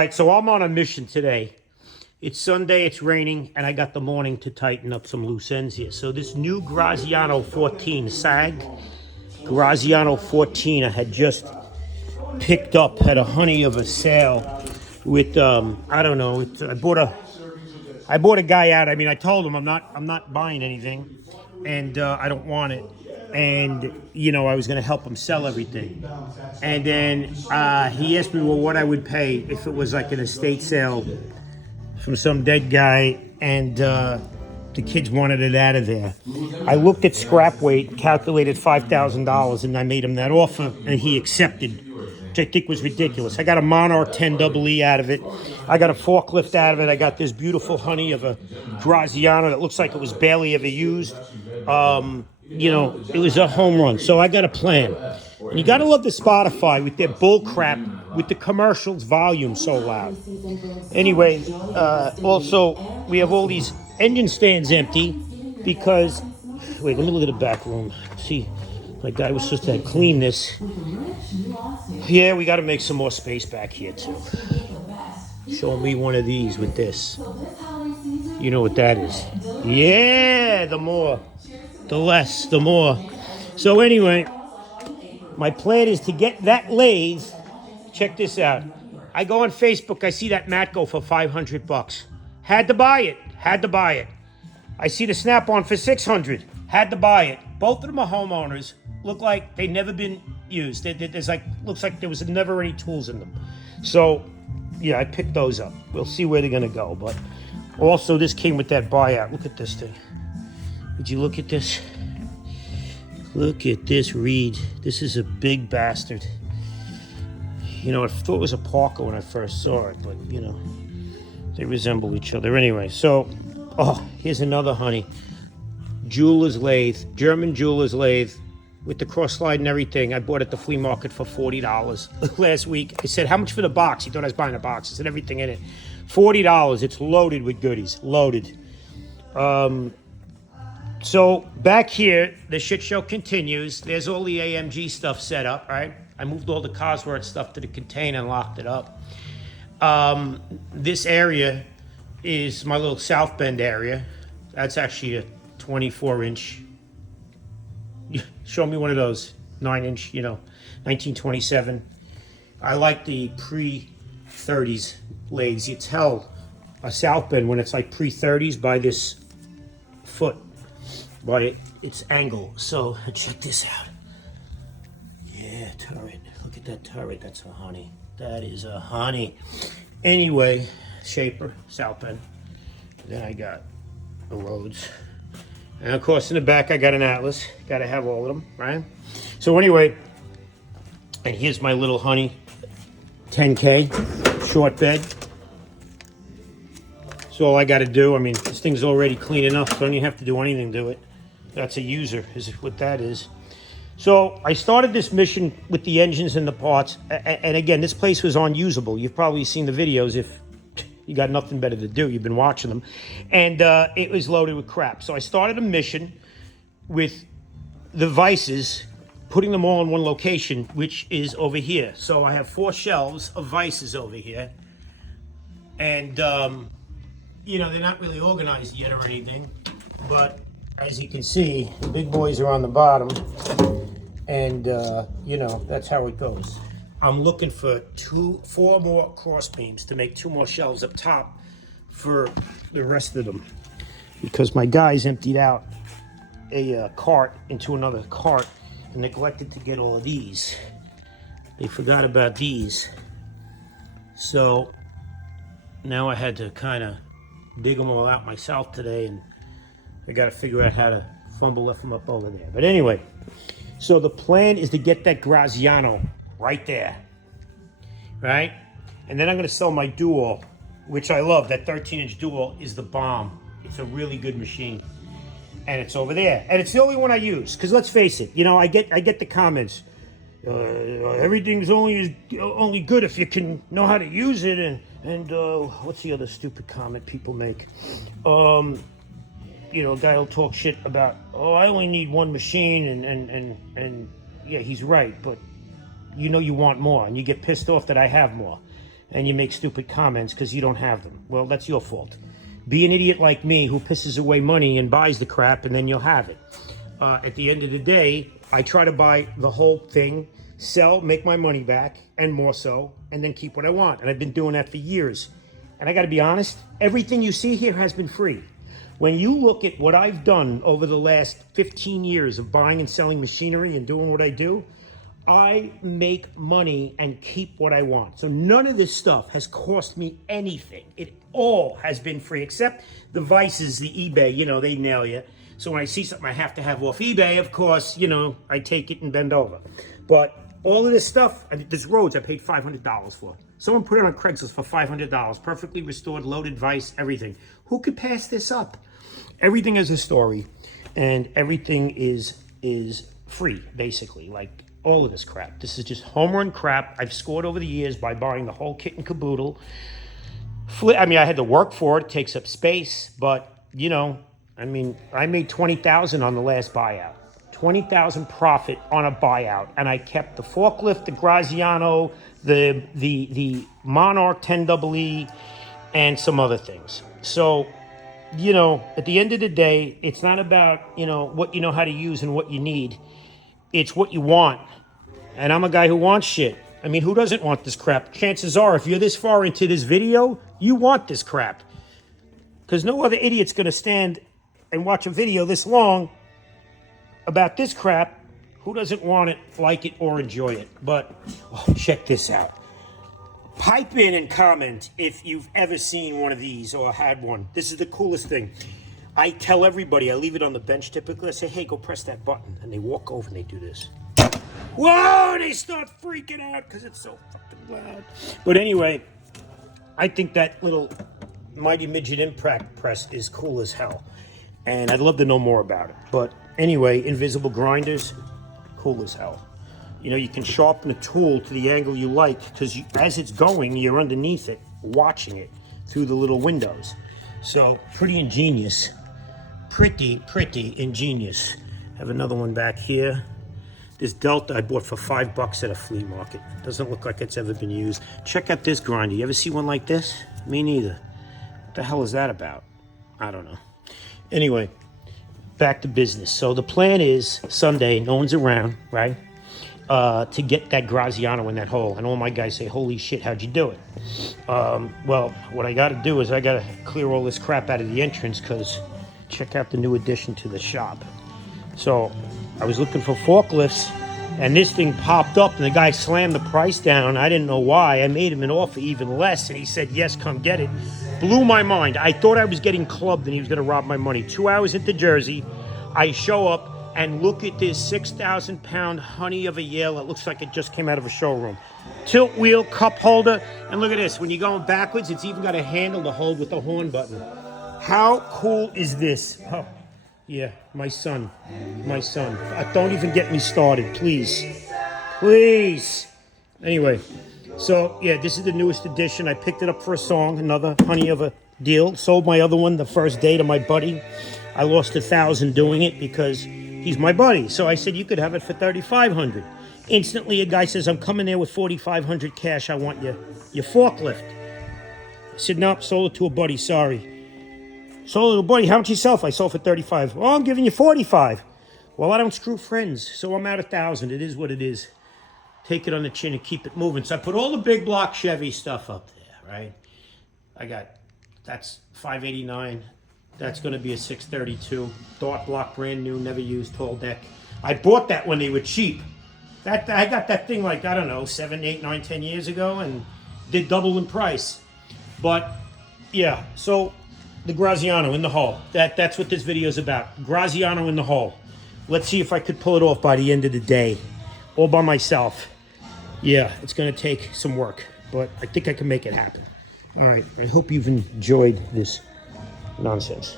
Right, so I'm on a mission today. It's Sunday, it's raining, and I got the morning to tighten up some loose ends here. So this new Graziano 14 SAG, Graziano 14, I had just picked up at a honey of a sale with I don't know. I bought a guy out. I mean, I told him I'm not buying anything, and I don't want it. And I was going to help him sell everything. And then he asked me, well, what I would pay if it was like an estate sale from some dead guy, and the kids wanted it out of there. I looked at scrap weight, calculated $5,000, and I made him that offer, and he accepted, which I think was ridiculous. I got a Monarch 10 EE out of it. I got a forklift out of it. I got this beautiful honey of a Graziano that looks like it was barely ever used. It was a home run. So I got a plan. And you got to love the Spotify with their bull crap, with the commercials volume so loud. Anyway, also, we have all these engine stands empty because, wait, let me look at the back room. See, my guy was supposed to clean this. Yeah, we got to make some more space back here, too. Show me one of these with this. You know what that is. Yeah, the more. The less, the more. So anyway, my plan is to get that lathe. Check this out. I go on Facebook, I see that mat go for $500. Had to buy it. I see the Snap-on for $600. Had to buy it. Both of them are homeowners. Look like they've never been used. Looks like there was never any tools in them. So, yeah, I picked those up. We'll see where they're gonna go. But also, this came with that buyout. Look at this thing. Did you look at this? Look at this reed. This is a big bastard. I thought it was a Parker when I first saw it, but, they resemble each other. Anyway, so, here's another honey. Jeweler's lathe, German jeweler's lathe, with the cross slide and everything. I bought it at the flea market for $40 last week. I said, how much for the box? He thought I was buying a box. I said, everything in it. $40. It's loaded with goodies. Loaded. So back here, the shit show continues. There's all the AMG stuff set up, right? I moved all the Cosworth stuff to the container and locked it up. This area is my little South Bend area. That's actually a 24-inch. Show me one of those 9-inch, 1927. I like the pre-30s lathes. You tell a South Bend when it's like pre-30s by this foot. By its angle. So check this out. Yeah, turret. Look at that turret. That's a honey. That is a honey. Anyway, Shaper, South Bend. Then I got the Rhodes. And of course in the back I got an Atlas. Gotta have all of them, right? So anyway, and here's my little honey 10K short bed. So all I gotta do, this thing's already clean enough, so I don't even have to do anything to it. That's a user, is what that is. So I started this mission with the engines and the parts. And again, this place was unusable. You've probably seen the videos if you got nothing better to do. You've been watching them. And it was loaded with crap. So I started a mission with the vices, putting them all in one location, which is over here. So I have 4 shelves of vices over here. And, they're not really organized yet or anything. But as you can see, the big boys are on the bottom, and that's how it goes. I'm looking for 4 more cross beams to make 2 more shelves up top for the rest of them, because my guys emptied out a cart into another cart and neglected to get all of these. They forgot about these, so now I had to kind of dig them all out myself today, and I got to figure out how to lift them up over there. But anyway, so the plan is to get that Graziano right there, right? And then I'm going to sell my Dual, which I love. That 13-inch Dual is the bomb. It's a really good machine. And it's over there. And it's the only one I use. Because let's face it, I get the comments. Everything's only good if you can know how to use it. And what's the other stupid comment people make? A guy will talk shit about, I only need one machine, and yeah, he's right, but you want more, and you get pissed off that I have more. and you make stupid comments because you don't have them. Well, that's your fault. Be an idiot like me who pisses away money and buys the crap, and then you'll have it. At the end of the day, I try to buy the whole thing, sell, make my money back, and more so, and then keep what I want. And I've been doing that for years. And I got to be honest, everything you see here has been free. When you look at what I've done over the last 15 years of buying and selling machinery and doing what I do, I make money and keep what I want. So none of this stuff has cost me anything. It all has been free, except the vices, the eBay, you know, they nail you. So when I see something I have to have off eBay, of course, you know, I take it and bend over. But all of this stuff, this Rhodes I paid $500 for. Someone put it on Craigslist for $500, perfectly restored, loaded vise, everything. Who could pass this up? Everything has a story, and everything is free, basically. Like all of this crap. This is just home run crap I've scored over the years by buying the whole kit and caboodle. I mean, I had to work for it. It takes up space, but you know, I mean, I made $20,000 on the last buyout. $20,000 profit on a buyout, and I kept the forklift, the Graziano, the Monarch 10EE, and some other things. So, you know, at the end of the day, it's not about, you know, what you know how to use and what you need. It's what you want. And I'm a guy who wants shit. I mean, who doesn't want this crap? Chances are, if you're this far into this video, you want this crap. Because no other idiot's going to stand and watch a video this long about this crap who doesn't want it, like it, or enjoy it. But check this out. Pipe in and comment if you've ever seen one of these or had one. This is the coolest thing. I tell everybody, I leave it on the bench typically. I say, hey, go press that button. And they walk over and they do this. Whoa, they start freaking out because it's so fucking loud. But anyway, I think that little Mighty Midget Impact Press is cool as hell. And I'd love to know more about it. But anyway, invisible grinders, cool as hell. You know, you can sharpen a tool to the angle you like because as it's going, you're underneath it, watching it through the little windows. So pretty ingenious. Pretty ingenious. Have another one back here. This Delta I bought for $5 at a flea market. Doesn't look like it's ever been used. Check out this grinder. You ever see one like this? Me neither. What the hell is that about? I don't know. Anyway, back to business. So the plan is Sunday, no one's around, right? To get that Graziano in that hole. And all my guys say, holy shit, how'd you do it? Well, what I got to do is I got to clear all this crap out of the entrance because check out the new addition to the shop. So I was looking for forklifts and this thing popped up and the guy slammed the price down. I didn't know why. I made him an offer even less and he said, yes, come get it. Blew my mind. I thought I was getting clubbed and he was going to rob my money. 2 hours into Jersey, I show up and look at this 6,000-pound honey of a Yale. It looks like it just came out of a showroom. Tilt wheel, cup holder, and look at this. When you're going backwards, it's even got a handle to hold with the horn button. How cool is this? Oh, yeah, my son. Don't even get me started, please. Please. Anyway, so yeah, this is the newest edition. I picked it up for a song, another honey of a deal. Sold my other one the first day to my buddy. I lost $1,000 doing it because he's my buddy. So I said, you could have it for $3,500. Instantly, a guy says, I'm coming there with $4,500 cash. I want your forklift. I said, nope, sold it to a buddy. Sorry. Sold it to a buddy. How much you sell for? I sold for $35. Well, I'm giving you $45. Well, I don't screw friends, so I'm at $1,000. It is what it is. Take it on the chin and keep it moving. So I put all the big block Chevy stuff up there, right? That's $589. That's going to be a 632. Dark block, brand new, never used, tall deck. I bought that when they were cheap. I got that thing like, I don't know, 7, 8, 9, 10 years ago and did double in price. But, yeah, so the Graziano in the hole. That's what this video is about. Graziano in the hole. Let's see if I could pull it off by the end of the day. All by myself. Yeah, it's going to take some work. But I think I can make it happen. All right, I hope you've enjoyed this nonsense.